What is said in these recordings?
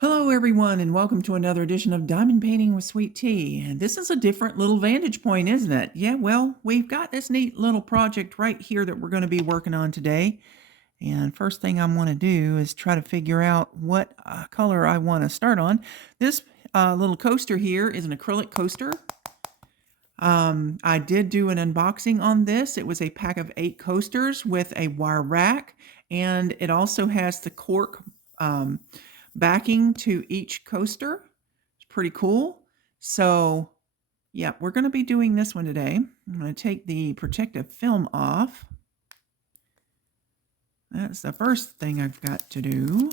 Hello everyone and welcome to another edition of Diamond Painting with Sweet Tea. And this is a different little vantage point, isn't it? Yeah, well, we've got this neat little project right here that we're going to be working on today. And first thing I want to do is try to figure out what color I want to start on. This little coaster here is an acrylic coaster. I did do an unboxing on this. It was a pack of 8 coasters with a wire rack, and it also has the cork backing to each coaster. It's pretty cool. So yeah, we're going to be doing this one today. I'm going to take the protective film off. That's the first thing I've got to do.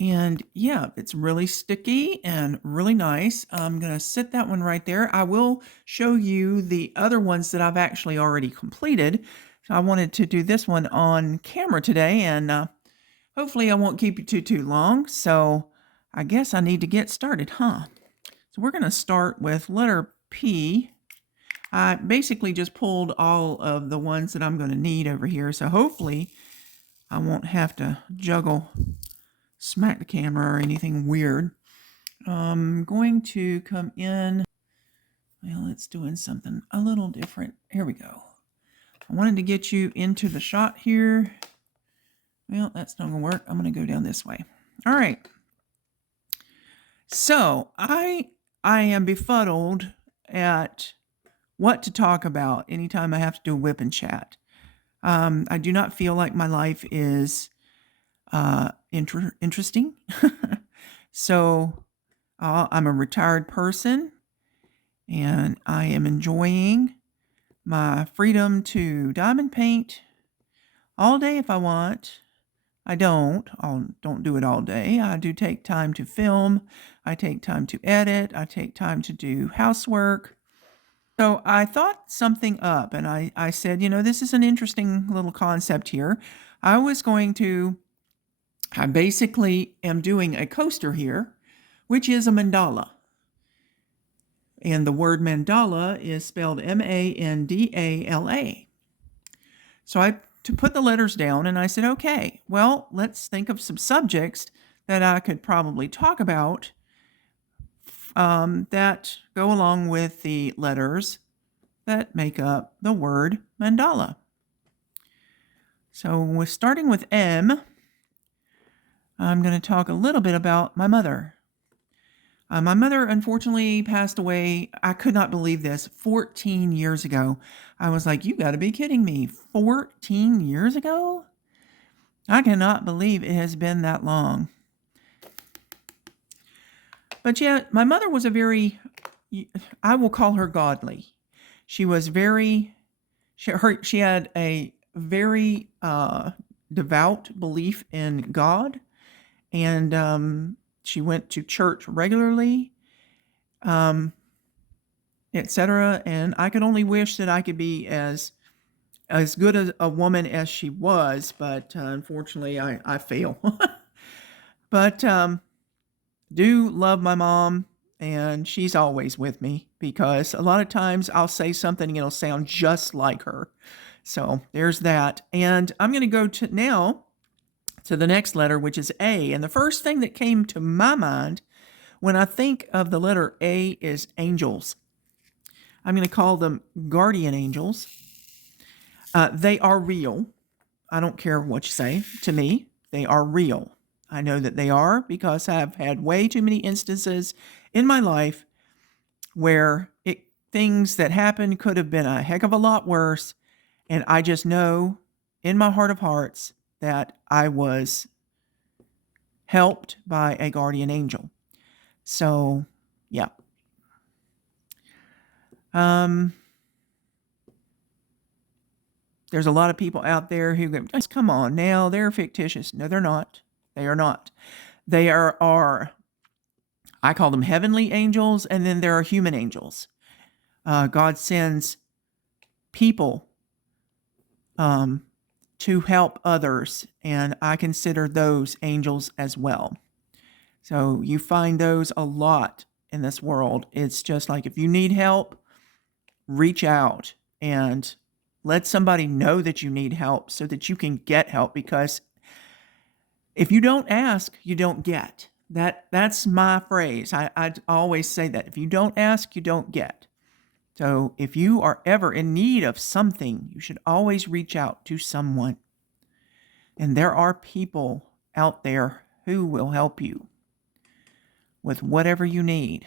And yeah, it's really sticky and really nice. I'm going to set that one right there. I will show you the other ones that I've actually already completed. So I wanted to do this one on camera today, and hopefully I won't keep you too long. So I guess I need to get started, huh? So we're going to start with letter P. I basically just pulled all of the ones that I'm going to need over here. So hopefully I won't have to smack the camera or anything weird. I'm going to come in. Well, it's doing something a little different. Here we go. I wanted to get you into the shot here. Well, that's not going to work. I'm going to go down this way. All right. So I am befuddled at what to talk about anytime I have to do a whip and chat. I do not feel like my life is interesting. So I'm a retired person, and I am enjoying my freedom to diamond paint all day if I want. I don't do it all day. I do take time to film. I take time to edit. I take time to do housework. So I thought something up, and I said, this is an interesting little concept here. I basically am doing a coaster here, which is a mandala. And the word mandala is spelled M-A-N-D-A-L-A. So I to put the letters down, and I said, okay, well, let's think of some subjects that I could probably talk about that go along with the letters that make up the word mandala. So we're starting with M. I'm going to talk a little bit about my mother. My mother unfortunately passed away. I could not believe this. 14 years ago. I was like, you got to be kidding me. 14 years ago? I cannot believe it has been that long. But yeah, my mother was I will call her godly. She was she had a very devout belief in God, and she went to church regularly, etc. And I could only wish that I could be as good a woman as she was, but unfortunately I fail. But do love my mom, and she's always with me, because a lot of times I'll say something and it'll sound just like her. So there's that. And I'm going to go now to the next letter, which is A. And the first thing that came to my mind when I think of the letter A is angels. I'm going to call them guardian angels. They are real. I don't care what you say. To me, they are real. I know that they are, because I've had way too many instances in my life where things that happened could have been a heck of a lot worse. And I just know in my heart of hearts that I was helped by a guardian angel. So, yeah. There's a lot of people out there who go, come on now, they're fictitious. No, they're not. They are not. They are I call them heavenly angels, and then there are human angels. God sends people to help others, and I consider those angels as well. So you find those a lot in this world. It's just like, if you need help, reach out, and Let somebody know that you need help so that you can get help, because if you don't ask, you don't get. That's my phrase. I always say that. If you don't ask, you don't get. So if you are ever in need of something, you should always reach out to someone. And there are people out there who will help you with whatever you need.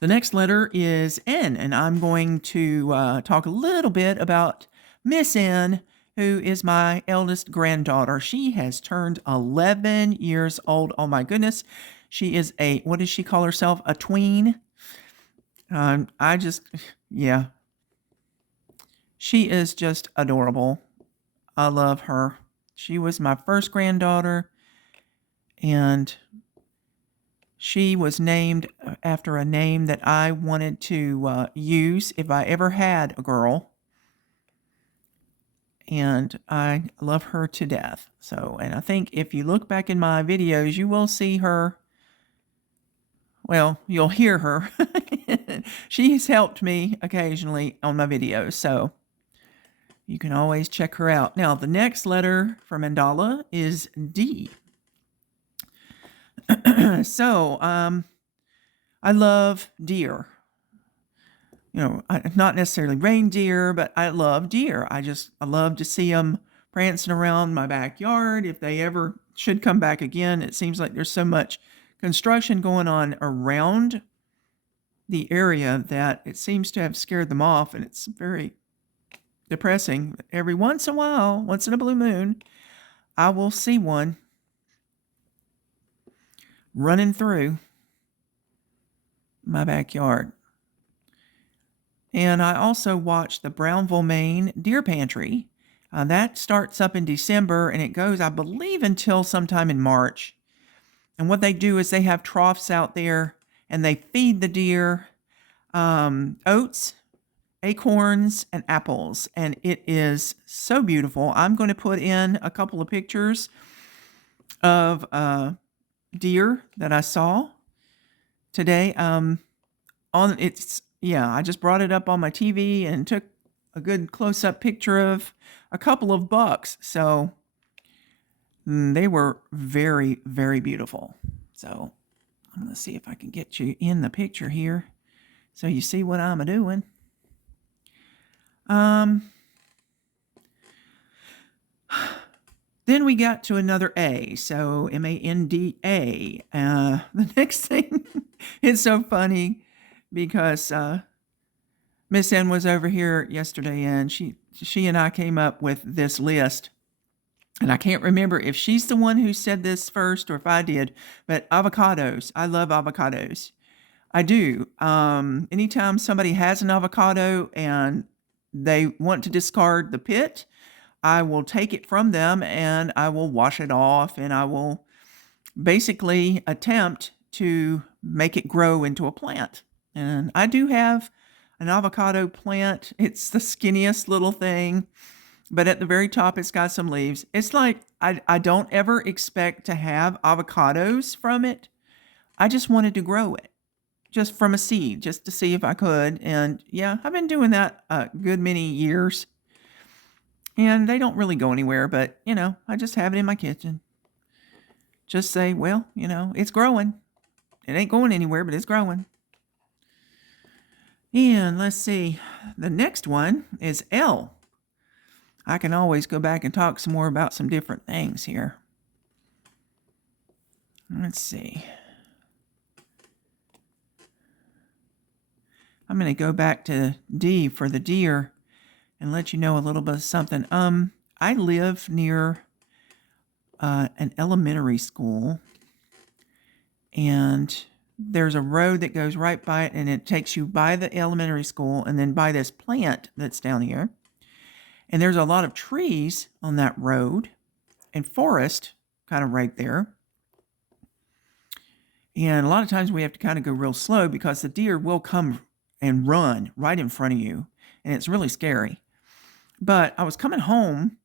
The next letter is N, and I'm going to talk a little bit about Miss N, who is my eldest granddaughter. She has turned 11 years old. Oh my goodness. She is what does she call herself? A tween? Yeah. She is just adorable. I love her. She was my first granddaughter, and she was named after a name that I wanted to use if I ever had a girl. And I love her to death. And I think if you look back in my videos, you will see her. Well, you'll hear her. She's helped me occasionally on my videos, so you can always check her out. Now, the next letter for mandala is D. I love deer. Not necessarily reindeer, but I love deer. I love to see them prancing around my backyard. If they ever should come back again, it seems like there's so much construction going on around the area that it seems to have scared them off, and it's very depressing. Every once in a while, once in a blue moon, I will see one running through my backyard. And I also watch the Brownville, Maine Deer Pantry. That starts up in December, and it goes, I believe, until sometime in March. And what they do is they have troughs out there, and they feed the deer oats, acorns, and apples. And it is so beautiful. I'm going to put in a couple of pictures of deer that I saw today. I just brought it up on my TV and took a good close-up picture of a couple of bucks. So they were very, very beautiful. So I'm going to see if I can get you in the picture here so you see what I'm doing. Then we got to another A, so M-A-N-D-A. The next thing, it's so funny because Miss N was over here yesterday, and she and I came up with this list. And I can't remember if she's the one who said this first or if I did, but avocados. I love avocados. I do. Anytime somebody has an avocado and they want to discard the pit, I will take it from them and I will wash it off, and I will basically attempt to make it grow into a plant. And I do have an avocado plant. It's the skinniest little thing, but at the very top, it's got some leaves. It's like I don't ever expect to have avocados from it. I just wanted to grow it just from a seed, just to see if I could. And yeah, I've been doing that a good many years. And they don't really go anywhere, but, I just have it in my kitchen. Just say, well, it's growing. It ain't going anywhere, but it's growing. And let's see, the next one is L. I can always go back and talk some more about some different things here. Let's see. I'm going to go back to D for the deer and let you know a little bit of something. I live near an elementary school, and there's a road that goes right by it, and it takes you by the elementary school and then by this plant that's down here. And there's a lot of trees on that road and forest kind of right there. And a lot of times we have to kind of go real slow because the deer will come and run right in front of you, and it's really scary. But I was coming home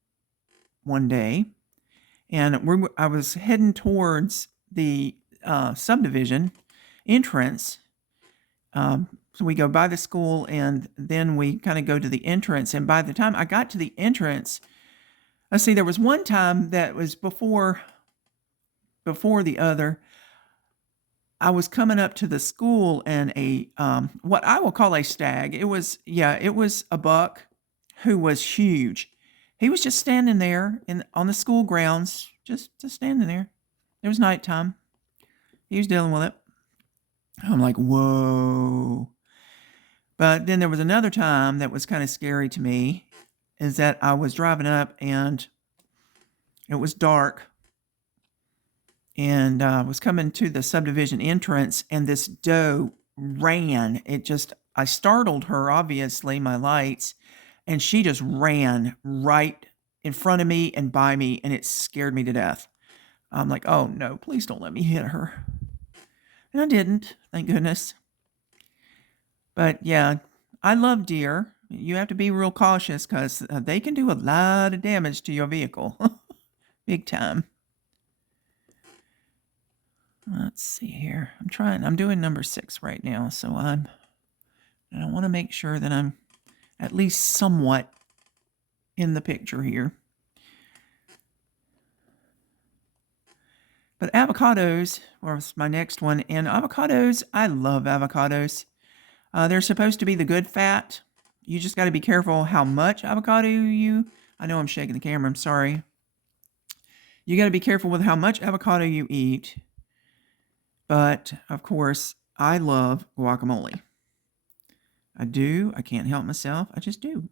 one day, and I was heading towards the subdivision entrance So we go by the school, and then we kind of go to the entrance. And by the time I got to the entrance, let's see, there was one time that was before the other. I was coming up to the school, and a what I will call a stag. It was a buck who was huge. He was just standing there on the school grounds, just standing there. It was nighttime. He was dealing with it. I'm like, whoa. But then there was another time that was kind of scary to me, is that I was driving up and it was dark, and I was coming to the subdivision entrance, and this doe ran. I startled her, obviously, my lights, and she just ran right in front of me and by me, and it scared me to death. I'm like, oh no, please don't let me hit her. And I didn't, thank goodness. But yeah, I love deer. You have to be real cautious because they can do a lot of damage to your vehicle. Big time. Let's see here. I'm doing number 6 right now, so I want to make sure that I'm at least somewhat in the picture here. But avocados was my next one, and avocados, I love avocados. They're supposed to be the good fat. You just got to be careful how much avocado I know I'm shaking the camera, I'm sorry. You got to be careful with how much avocado you eat. But, of course, I love guacamole. I do. I can't help myself. I just do.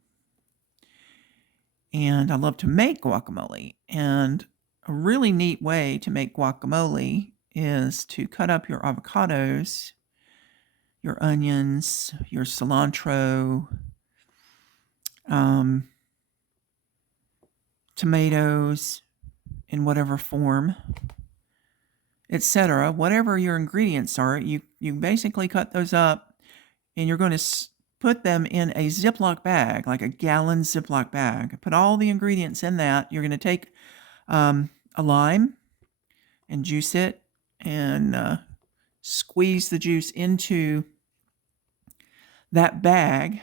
And I love to make guacamole. And a really neat way to make guacamole is to cut up your avocados, your onions, your cilantro, tomatoes in whatever form, etc. Whatever your ingredients are, you basically cut those up, and you're going to put them in a Ziploc bag, like a gallon Ziploc bag. Put all the ingredients in that. You're going to take a lime and juice it, and squeeze the juice into that bag. You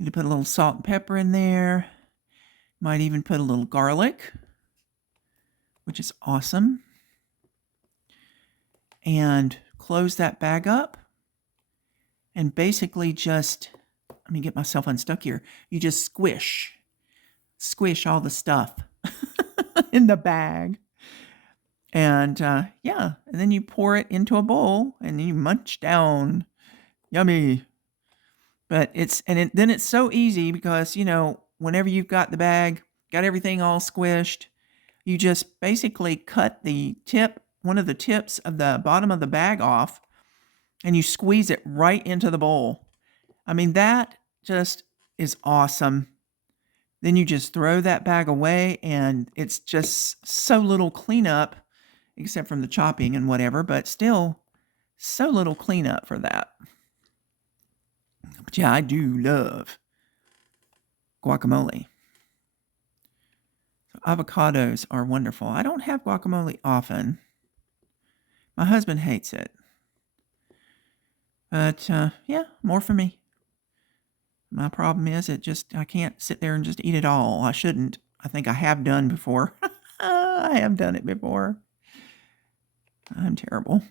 need to put a little salt and pepper in there. Might even put a little garlic, which is awesome. And close that bag up. And basically just, let me get myself unstuck here. You just squish all the stuff in the bag. And and then you pour it into a bowl and you munch down. Yummy. But then it's so easy because, whenever you've got the bag, got everything all squished, you just basically cut one of the tips of the bottom of the bag off, and you squeeze it right into the bowl. I mean, that just is awesome. Then you just throw that bag away, and it's just so little cleanup, except from the chopping and whatever, but still so little cleanup for that. But yeah, I do love guacamole. So avocados are wonderful. I don't have guacamole often. My husband hates it. But more for me. My problem is I can't sit there and just eat it all. I shouldn't. I think I have done before. I have done it before. I'm terrible.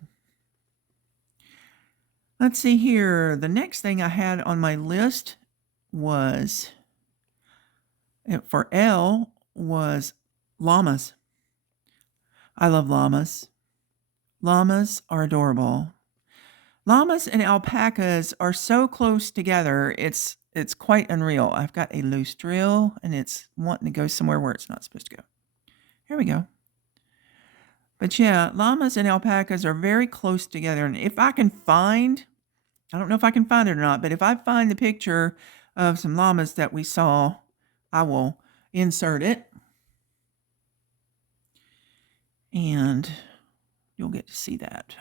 Let's see here. The next thing I had on my list was, for L, was llamas. I love llamas. Llamas are adorable. Llamas and alpacas are so close together, it's quite unreal. I've got a loose drill, and it's wanting to go somewhere where it's not supposed to go. Here we go. But yeah, llamas and alpacas are very close together. And if I can find, I don't know if I can find it or not, but if I find the picture of some llamas that we saw, I will insert it. And you'll get to see that.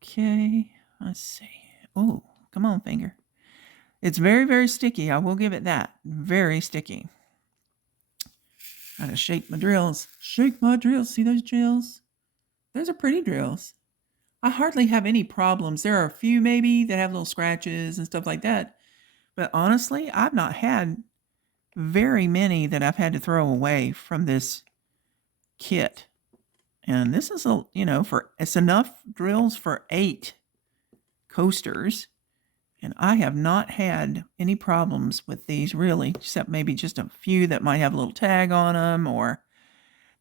Okay, let's see. Oh, come on, finger. It's very, very sticky. I will give it that. Very sticky. Gotta shake my drills. Shake my drills. See those drills? Those are pretty drills. I hardly have any problems. There are a few maybe that have little scratches and stuff like that. But honestly, I've not had very many that I've had to throw away from this kit. And this is it's enough drills for 8 coasters. And I have not had any problems with these really, except maybe just a few that might have a little tag on them, or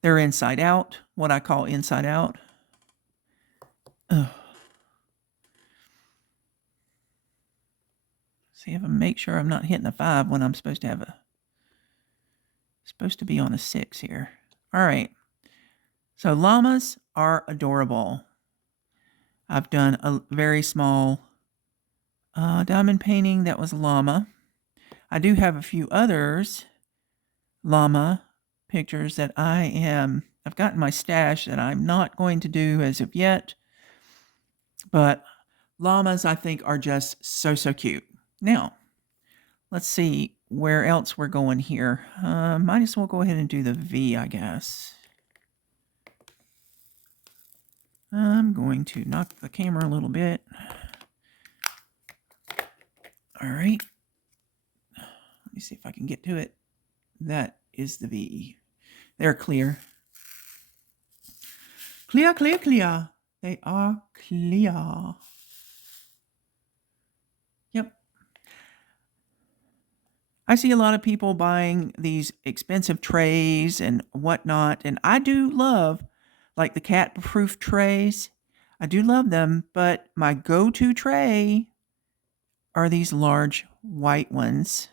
they're inside out, what I call inside out. Ugh. See if I make sure I'm not hitting a 5 when I'm supposed to be on a 6 here. All right. So llamas are adorable. I've done a very small diamond painting that was llama. I do have a few others llama pictures that I've got in my stash that I'm not going to do as of yet. But llamas, I think, are just so cute. Now, let's see where else we're going here. Might as well go ahead and do the V, I guess. I'm going to knock the camera a little bit. All right. Let me see if I can get to it. That is the V. They're clear. Clear, clear, clear. They are clear. Yep. I see a lot of people buying these expensive trays and whatnot, and I do love, like the cat-proof trays. I do love them, but my go-to tray are these large white ones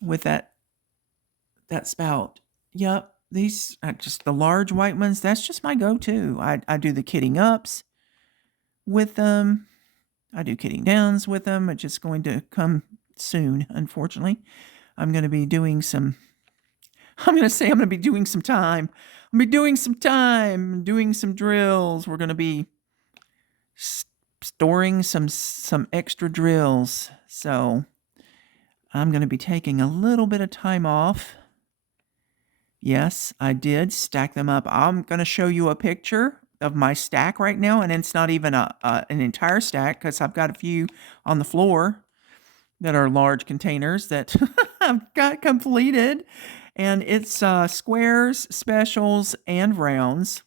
with that spout. Yep, these are just the large white ones. That's just my go-to. I do the kitting ups with them. I do kitting downs with them. It's just going to come soon, unfortunately. I'm going to be doing some time. I'm going to be doing some time, doing some drills. We're going to be storing some extra drills. So I'm going to be taking a little bit of time off. Yes, I did stack them up. I'm going to show you a picture of my stack right now, and it's not even an entire stack because I've got a few on the floor that are large containers that I've got completed. And it's squares, specials, and rounds.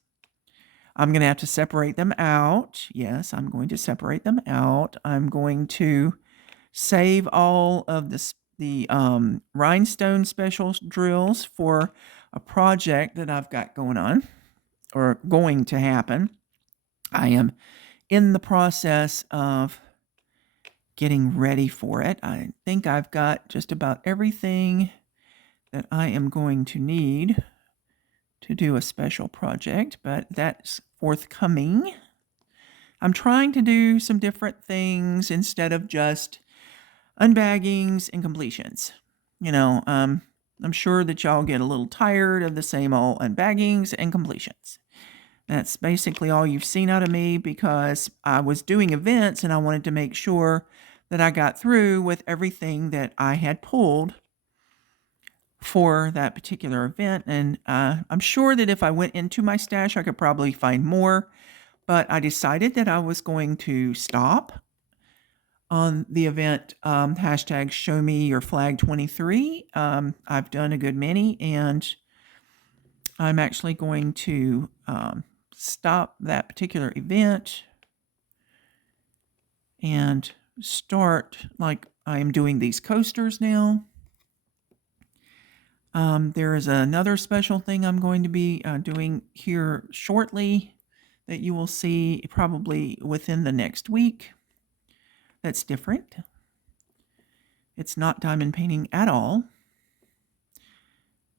I'm going to have to separate them out. Yes, I'm going to separate them out. I'm going to save all of the rhinestone special drills for a project that I've got going on or going to happen. I am in the process of getting ready for it. I think I've got just about everything that I am going to need to do a special project, but that's forthcoming. I'm trying to do some different things instead of just unbaggings and completions. I'm sure that y'all get a little tired of the same old unbaggings and completions. That's basically all you've seen out of me because I was doing events and I wanted to make sure that I got through with everything that I had pulled for that particular event. And I'm sure that if I went into my stash, I could probably find more. But I decided that I was going to stop on the event hashtag show me your flag 23. I've done a good many, and I'm actually going to stop that particular event and start like I am doing these coasters now. There is another special thing I'm going to be doing here shortly that you will see probably within the next week. That's different. It's not diamond painting at all,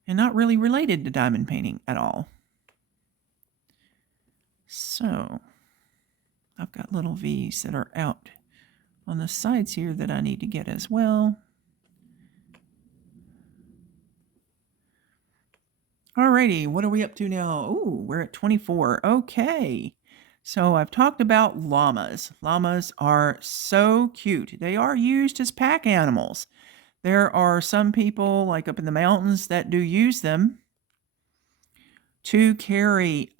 and not really related to diamond painting at all. So I've got little V's that are out on the sides here that I need to get as well. Alrighty, what are we up to now? Ooh, we're at 24. Okay. So I've talked about llamas. Llamas are so cute. They are used as pack animals. There are some people, like up in the mountains, that do use them to carry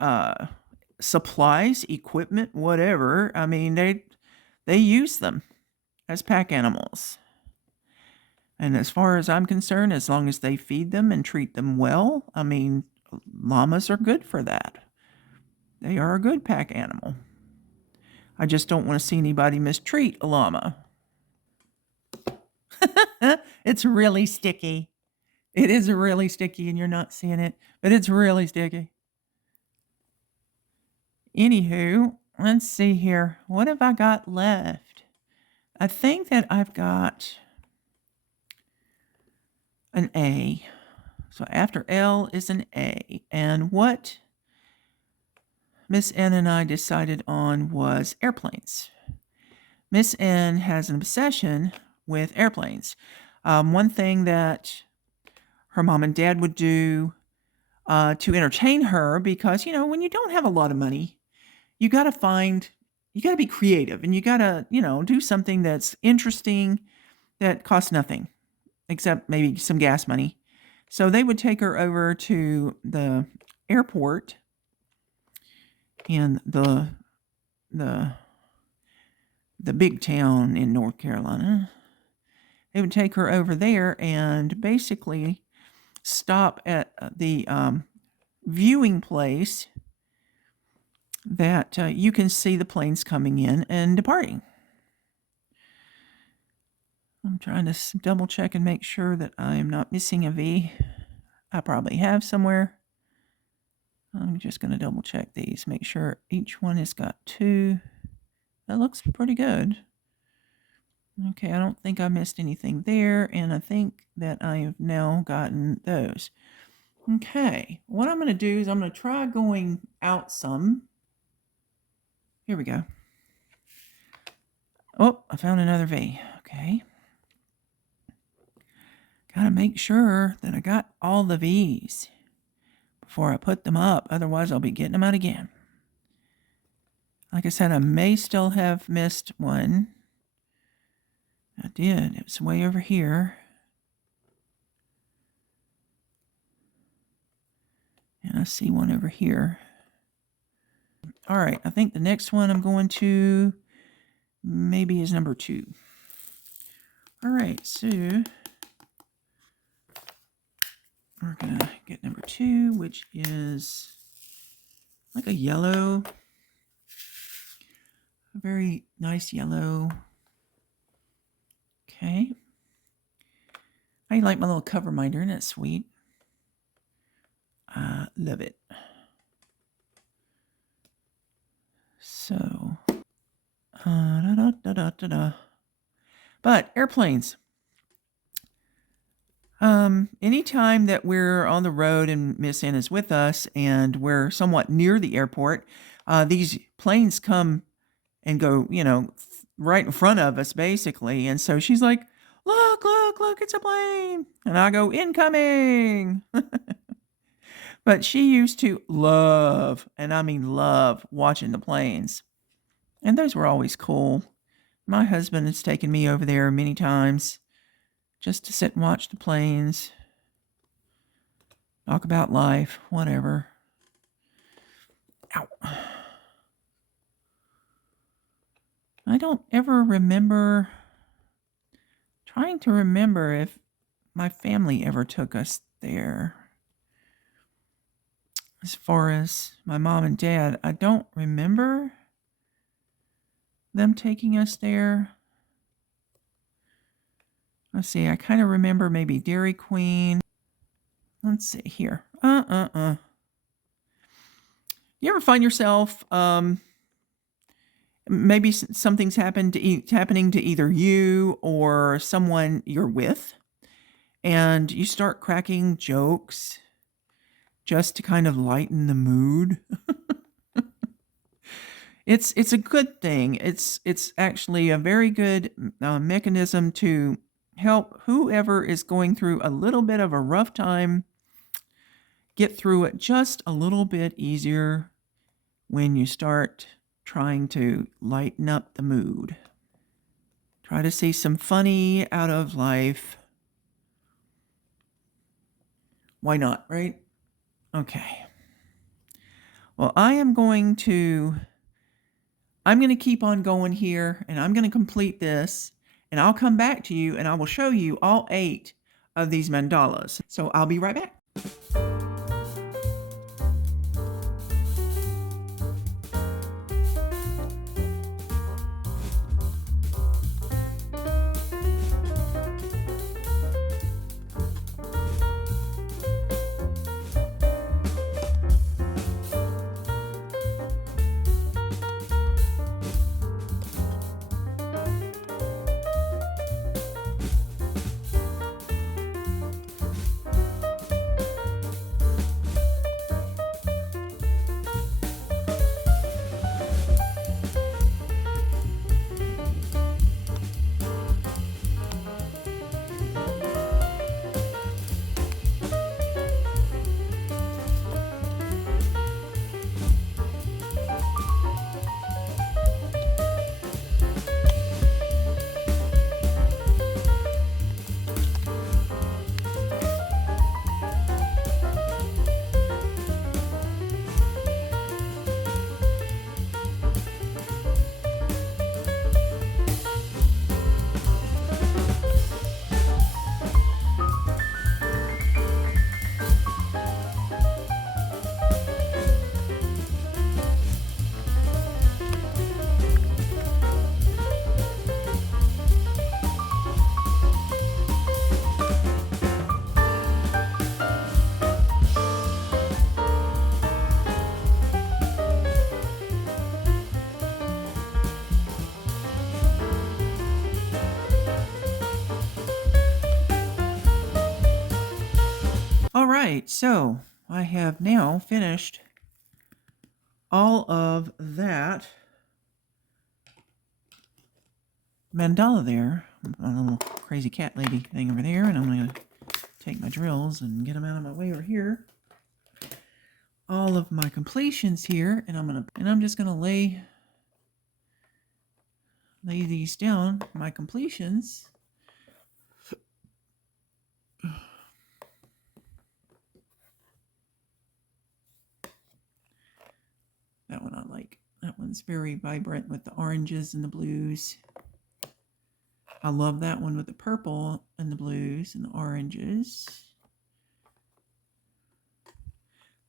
supplies, equipment, whatever. I mean, they use them as pack animals. And as far as I'm concerned, as long as they feed them and treat them well, I mean, llamas are good for that. They are a good pack animal. I just don't want to see anybody mistreat a llama. It's really sticky. It is really sticky and you're not seeing it, but it's really sticky. Anywho, let's see here. What have I got left? I think that I've got an A. So after L is an A. And what Miss N and I decided on was airplanes. Miss N has an obsession with airplanes. One thing that her mom and dad would do to entertain her, because, you know, when you don't have a lot of money, you got to be creative, and you got to, you know, do something that's interesting that costs nothing except maybe some gas money. So they would take her over to the airport in the big town in North Carolina. They would take her over there and basically stop at the viewing place that you can see the planes coming in and departing. I'm trying to double check and make sure that I am not missing a V. I probably have somewhere. I'm just going to double check these, make sure each one has got 2. That looks pretty good. Okay, I don't think I missed anything there, and I think that I have now gotten those. Okay, what I'm going to do is I'm going to try going out some. Here we go. Oh, I found another V. Okay. Got to make sure that I got all the V's before I put them up. Otherwise, I'll be getting them out again. Like I said, I may still have missed one. I did. It was way over here. And I see one over here. All right, I think the next one I'm going to maybe is number 2. All right, so we're going to get number 2, which is like a yellow, a very nice yellow. Okay. I like my little cover minder, isn't it sweet? I love it. So, but airplanes. Anytime that we're on the road and Miss Ann is with us and we're somewhat near the airport, these planes come and go, you know, right in front of us, basically. And so she's like, look, it's a plane. And I go, incoming. But she used to love, and I mean love, watching the planes. And those were always cool. My husband has taken me over there many times just to sit and watch the planes, talk about life, whatever. Ow. I don't ever remember, trying to remember if my family ever took us there. As far as my mom and dad, I don't remember them taking us there. Let's see, I kind of remember maybe Dairy Queen. Let's see here. You ever find yourself, maybe something's happening to either you or someone you're with, and you start cracking jokes just to kind of lighten the mood? It's a good thing. It's actually a very good mechanism to help whoever is going through a little bit of a rough time get through it just a little bit easier when you start trying to lighten up the mood. Try to see some funny out of life. Why not, right? Okay. Well, I'm going to keep on going here, and I'm going to complete this, and I'll come back to you and I will show you all 8 of these mandalas. So I'll be right back. All right, so I have now finished all of that mandala there. A little crazy cat lady thing over there, and I'm going to take my drills and get them out of my way over here. All of my completions here, and I'm just going to lay these down, my completions. That one I like. That one's very vibrant with the oranges and the blues. I love that one with the purple and the blues and the oranges.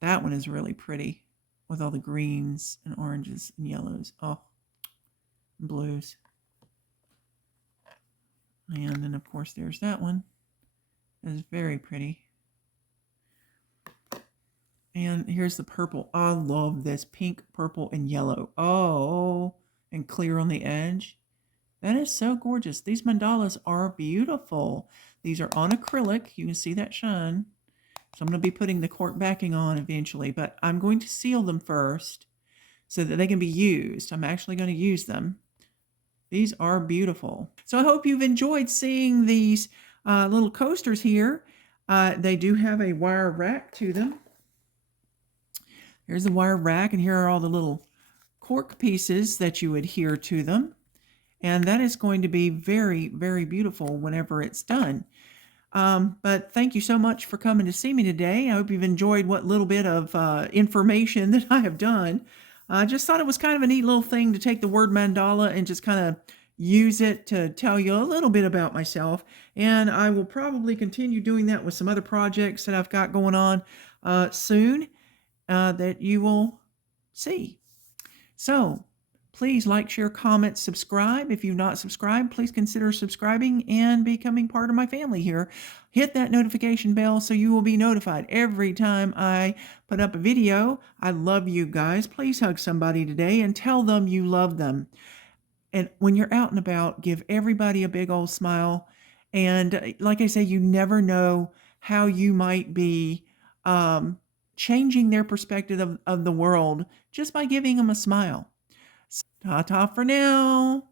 That one is really pretty with all the greens and oranges and yellows. Oh, blues. And then, of course, there's that one. It's very pretty. And here's the purple. I love this pink, purple, and yellow. Oh, and clear on the edge. That is so gorgeous. These mandalas are beautiful. These are on acrylic. You can see that shine. So I'm going to be putting the cork backing on eventually, but I'm going to seal them first so that they can be used. I'm actually going to use them. These are beautiful. So I hope you've enjoyed seeing these little coasters here. They do have a wire rack to them. Here's the wire rack, and here are all the little cork pieces that you adhere to them. And that is going to be very, very beautiful whenever it's done. But thank you so much for coming to see me today. I hope you've enjoyed what little bit of information that I have done. I just thought it was kind of a neat little thing to take the word mandala and just kind of use it to tell you a little bit about myself. And I will probably continue doing that with some other projects that I've got going on soon that you will see. So please like, share, comment, subscribe. If you've not subscribed, please consider subscribing and becoming part of my family here. Hit that notification bell so you will be notified every time I put up a video. I love you guys. Please hug somebody today and tell them you love them. And when you're out and about, give everybody a big old smile. And like I say, you never know how you might be changing their perspective of the world just by giving them a smile. Ta-ta for now.